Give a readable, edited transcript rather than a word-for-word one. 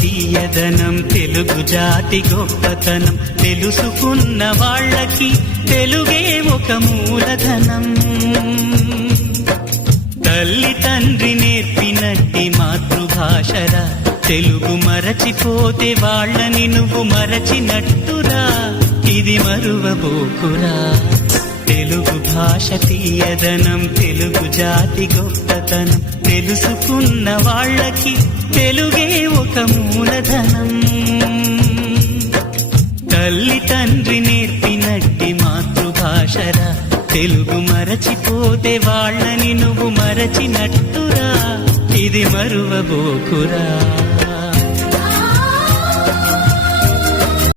తీయదనం తెలుగు జాతి గొప్పతనం తెలుసుకున్న వాళ్ళకి తెలుగే ఒక మూలధనం. తల్లి తండ్రి నేర్పినట్టి మాతృభాషరా తెలుగు మరచిపోతే వాళ్ళని నువ్వు మరచినట్టురా, ఇది మరువబోకురా. తెలుగు భాష తీయదనం తెలుగు జాతి గొప్పతనం తెలుసుకున్న వాళ్ళకి తెలుగే ఒక మూలధనం. తల్లి తండ్రి నేర్పినట్టి మాతృభాషరా తెలుగు మరచిపోతే వాళ్ళని నువ్వు మరచినట్టురా, ఇది మరువబోకురా.